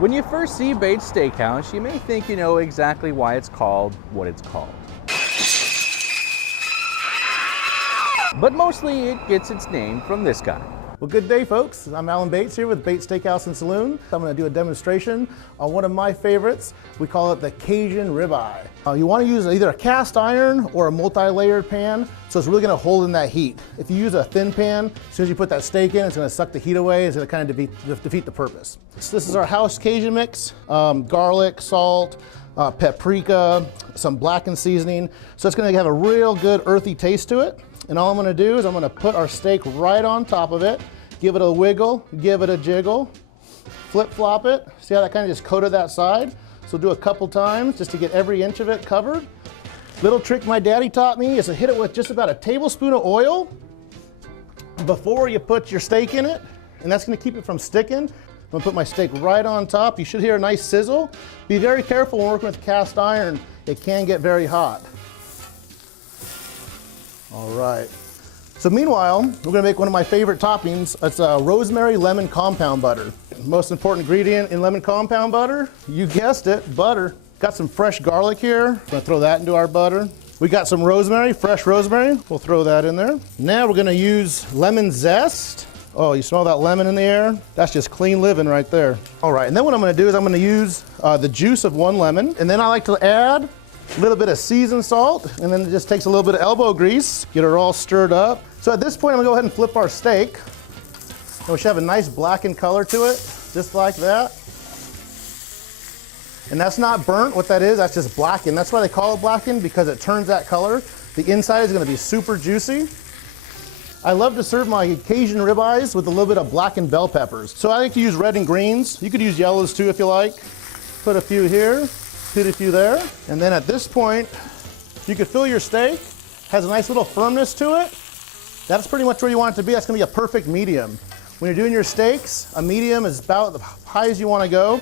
When you first see Bates Steakhouse, you may think you know exactly why it's called what it's called. But mostly it gets its name from this guy. Well, good day, folks. I'm Alan Bates here with Bates Steakhouse and Saloon. I'm going to do a demonstration on one of my favorites. We call it the Cajun ribeye. You want to use either a cast iron or a multi-layered pan, so it's really going to hold in that heat. If you use a thin pan, as soon as you put that steak in, it's going to suck the heat away. It's going to kind of defeat the purpose. So this is our house Cajun mix, garlic, salt, paprika, some blackened seasoning. So it's going to have a real good earthy taste to it. And all I'm gonna do is I'm gonna put our steak right on top of it, give it a wiggle, give it a jiggle, flip flop it. See how that kind of just coated that side? So do a couple times just to get every inch of it covered. Little trick my daddy taught me is to hit it with just about a tablespoon of oil before you put your steak in it, and that's gonna keep it from sticking. I'm gonna put my steak right on top. You should hear a nice sizzle. Be very careful when working with cast iron. It can get very hot. All right. So meanwhile, we're gonna make one of my favorite toppings. It's rosemary lemon compound butter. Most important ingredient in lemon compound butter, you guessed it, butter. Got some fresh garlic here. Gonna throw that into our butter. We got some rosemary, fresh rosemary. We'll throw that in there. Now we're gonna use lemon zest. Oh, you smell that lemon in the air? That's just clean living right there. All right, and then what I'm gonna do is I'm gonna use the juice of one lemon, and then I like to add a little bit of seasoned salt, and then it just takes a little bit of elbow grease, get her all stirred up. So at this point, I'm gonna go ahead and flip our steak. And we should have a nice blackened color to it, just like that. And that's not burnt, what that is, that's just blackened. That's why they call it blackened, because it turns that color. The inside is gonna be super juicy. I love to serve my Cajun ribeyes with a little bit of blackened bell peppers. So I like to use red and greens. You could use yellows too if you like. Put a few here. Put a few there, and then at this point, you could fill your steak. Has a nice little firmness to it. That's pretty much where you want it to be. That's gonna be a perfect medium. When you're doing your steaks, a medium is about as high as you wanna go.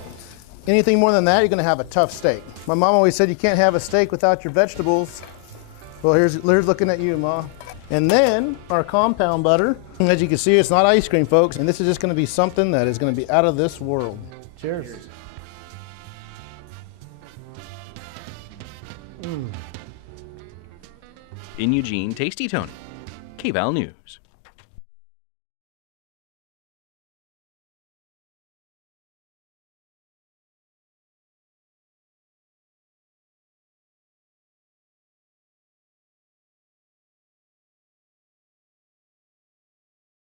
Anything more than that, you're gonna have a tough steak. My mom always said you can't have a steak without your vegetables. Well, here's looking at you, Ma. And then our compound butter. As you can see, it's not ice cream, folks, and this is just gonna be something that is gonna be out of this world. Cheers. In Eugene, Tasty Tony, KVAL News.